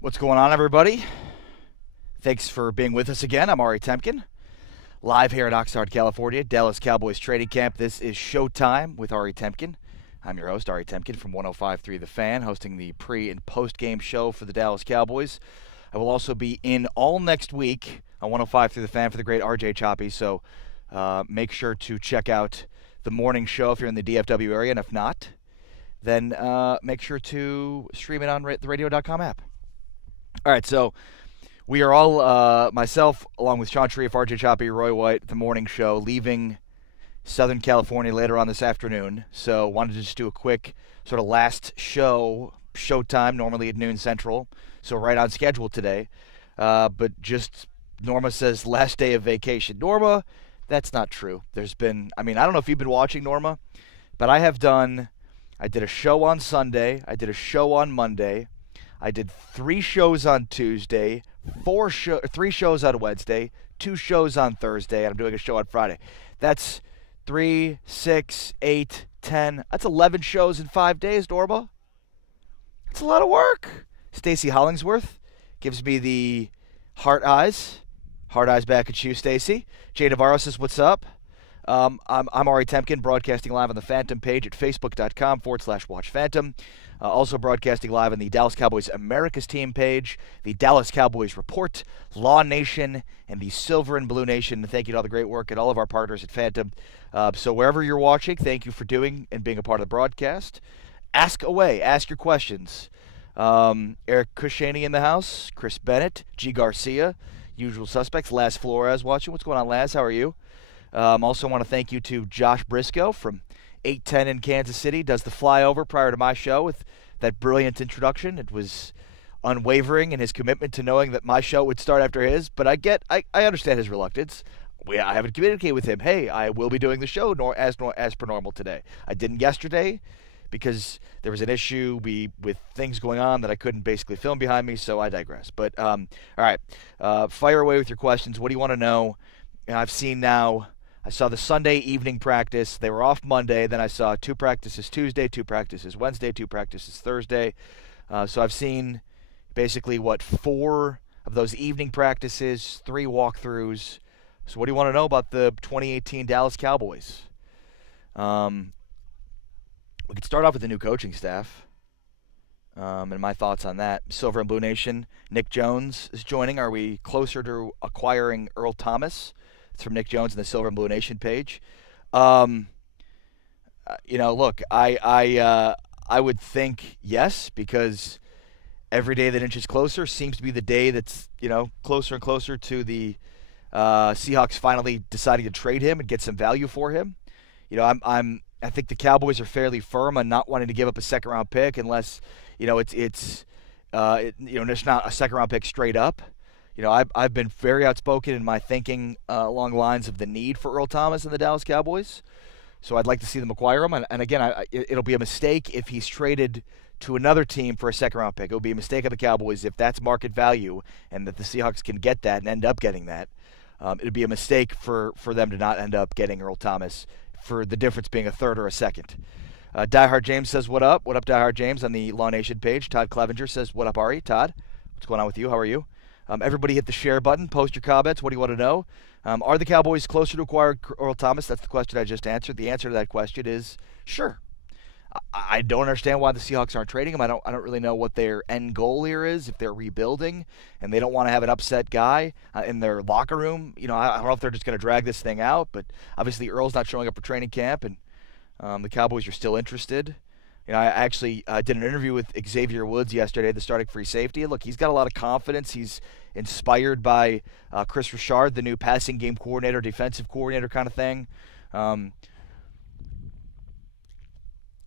What's going on, everybody? Thanks for being with us again. I'm Ari Temkin, live here in Oxnard, California, Dallas Cowboys training camp. This is Showtime with Ari Temkin. I'm your host, Ari Temkin from 105.3 The Fan, hosting the pre- and post-game show for the Dallas Cowboys. I will also be in all next week on 105.3 The Fan for the great RJ Choppy, so make sure to check out the morning show if you're in the DFW area, and if not, then make sure to stream it on the radio.com app. All right, so we are all, myself, along with Sean Sharif, RJ Choppy, Roy White, the morning show, leaving Southern California later on this afternoon. So wanted to just do a quick sort of last showtime, normally at noon Central. So right on schedule today. But just, Norma says last day of vacation. Norma, that's not true. There's been, I don't know if you've been watching, Norma, but I did a show on Sunday. I did a show on Monday. I did 3 shows on Tuesday, 3 shows on Wednesday, 2 shows on Thursday, and I'm doing a show on Friday. That's 3, 6, 8, 10. That's 11 shows in 5 days, Norma. That's a lot of work. Stacey Hollingsworth gives me the heart eyes. Heart eyes back at you, Stacey. Jay Navarro says, what's up? I'm Ari Temkin, broadcasting live on the Phantom page at facebook.com/watchphantom. Also broadcasting live on the Dallas Cowboys America's Team page, the Dallas Cowboys Report, Law Nation, and the Silver and Blue Nation. And thank you to all the great work and all of our partners at Phantom. So wherever you're watching, thank you for doing and being a part of the broadcast. Ask away. Ask your questions. Eric Cushaney in the house, Chris Bennett, G. Garcia, usual suspects, Laz Flores watching. What's going on, Laz? How are you? Also want to thank you to Josh Briscoe from 810 in Kansas City, does the flyover prior to my show with that brilliant introduction. It was unwavering in his commitment to knowing that my show would start after his, but I understand his reluctance. I haven't communicated with him, hey, I will be doing the show as per normal today. I didn't yesterday because there was an issue with things going on that I couldn't basically film behind me, so I digress. But, all right, fire away with your questions. What do you want to know? I've seen now, I saw the Sunday evening practice. They were off Monday. Then I saw 2 practices Tuesday, 2 practices Wednesday, 2 practices Thursday. So I've seen basically, 4 of those evening practices, 3 walkthroughs. So what do you want to know about the 2018 Dallas Cowboys? We could start off with the new coaching staff and my thoughts on that. Silver and Blue Nation, Nick Jones is joining. Are we closer to acquiring Earl Thomas? It's from Nick Jones in the Silver and Blue Nation page. Look, I would think yes, because every day that inches closer seems to be the day that's, closer and closer to the Seahawks finally deciding to trade him and get some value for him. I think the Cowboys are fairly firm on not wanting to give up a second-round pick unless, it's not a second-round pick straight up. I've been very outspoken in my thinking along the lines of the need for Earl Thomas and the Dallas Cowboys. So I'd like to see them acquire him. And again, it'll be a mistake if he's traded to another team for a second-round pick. It'll be a mistake of the Cowboys if that's market value and that the Seahawks can get that and end up getting that. It'd be a mistake for them to not end up getting Earl Thomas, for the difference being a third or a second. Diehard James says, what up? What up, Diehard James, on the Law Nation page. Todd Clevenger says, what up, Ari? Todd, what's going on with you? How are you? Everybody hit the share button. Post your comments. What do you want to know? Are the Cowboys closer to acquire Earl Thomas? That's the question I just answered. The answer to that question is sure. I don't understand why the Seahawks aren't trading him. I don't really know what their end goal here is. If they're rebuilding and they don't want to have an upset guy in their locker room, I don't know if they're just going to drag this thing out. But obviously Earl's not showing up for training camp, and the Cowboys are still interested. I actually did an interview with Xavier Woods yesterday, the starting free safety. Look, he's got a lot of confidence. He's inspired by Chris Richard, the new passing game coordinator, defensive coordinator kind of thing.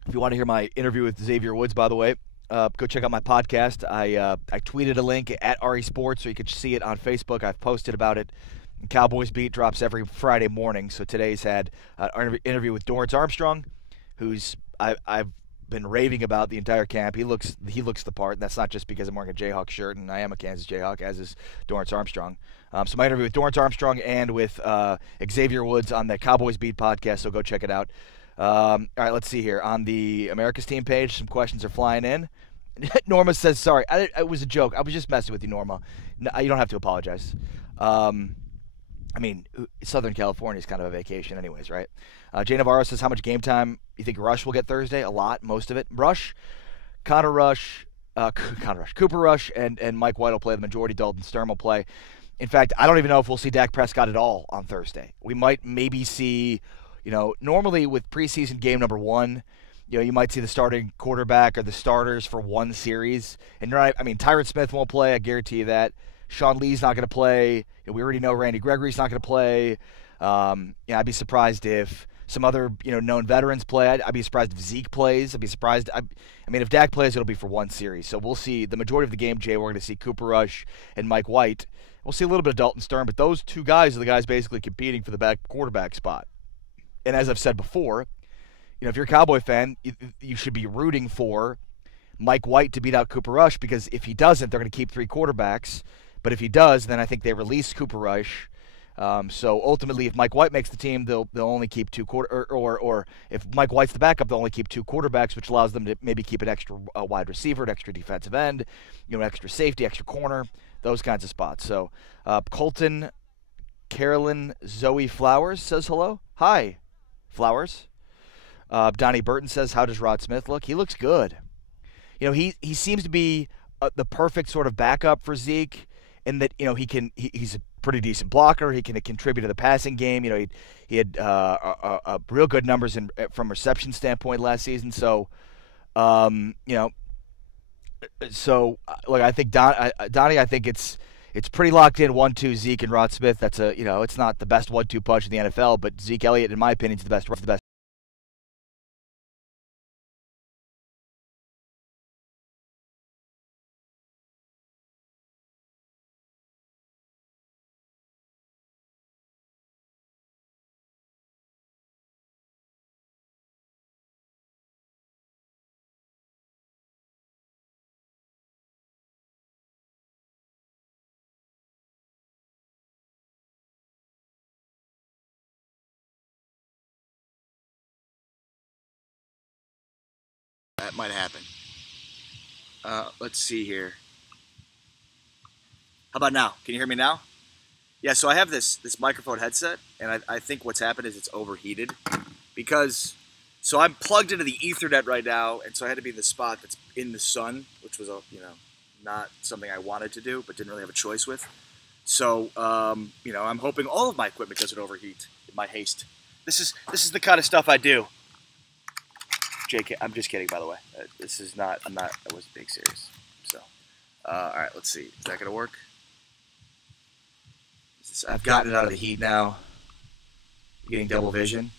If you want to hear my interview with Xavier Woods, by the way, go check out my podcast. I tweeted a link at Ari Sports so you could see it on Facebook. I've posted about it. Cowboys Beat drops every Friday morning. So today's had an interview with Dorrance Armstrong, who's I've been raving about the entire camp. He looks the part, and that's not just because I'm wearing a Jayhawk shirt, and I am a Kansas Jayhawk, as is Dorrance Armstrong. So my interview with Dorrance Armstrong and with Xavier Woods on the Cowboys Beat podcast, so go check it out. All right, let's see here. On the America's Team page, some questions are flying in. Norma says, sorry, it was a joke. I was just messing with you, Norma. No, you don't have to apologize. I mean, Southern California is kind of a vacation anyways, right? Jay Navarro says, how much game time you think Rush will get Thursday? A lot, most of it. Connor Rush, Cooper Rush, and Mike White will play the majority. Dalton Sturm will play. In fact, I don't even know if we'll see Dak Prescott at all on Thursday. We might maybe see, normally with preseason game number 1, you might see the starting quarterback or the starters for one series. And Tyron Smith won't play. I guarantee you that. Sean Lee's not going to play. We already know Randy Gregory's not going to play. I'd be surprised if some other known veterans play. I'd be surprised if Zeke plays. I'd be surprised. If Dak plays, it'll be for one series. So we'll see the majority of the game, Jay. We're going to see Cooper Rush and Mike White. We'll see a little bit of Dalton Stern, but those two guys are the guys basically competing for the back quarterback spot. And as I've said before, if you're a Cowboy fan, you should be rooting for Mike White to beat out Cooper Rush, because if he doesn't, they're going to keep 3 quarterbacks. But if he does, then I think they release Cooper Rush. So ultimately, if Mike White makes the team, they'll only keep 2 or if Mike White's the backup, they'll only keep 2 quarterbacks, which allows them to maybe keep an extra wide receiver, an extra defensive end, extra safety, extra corner, those kinds of spots. So Colton, Carolyn, Zoe Flowers says hello. Hi, Flowers. Donnie Burton says, how does Rod Smith look? He looks good. He seems to be the perfect sort of backup for Zeke, in that he's a pretty decent blocker. He can contribute to the passing game. He had real good numbers from reception standpoint last season. So, I think Donnie, I think it's pretty locked in 1-2 Zeke and Rod Smith. That's it's not the best 1-2 punch in the NFL, but Zeke Elliott, in my opinion, is the best. That might happen. Let's see here. How about now? Can you hear me now? Yeah, so I have this microphone headset, and I think what's happened is it's overheated. So I'm plugged into the Ethernet right now, and so I had to be in the spot that's in the sun, which was not something I wanted to do, but didn't really have a choice with. So I'm hoping all of my equipment doesn't overheat in my haste. This is the kind of stuff I do. JK, I'm just kidding, by the way. I wasn't being serious. So, all right, let's see. Is that gonna work? I've gotten it out of the heat now. Getting double vision.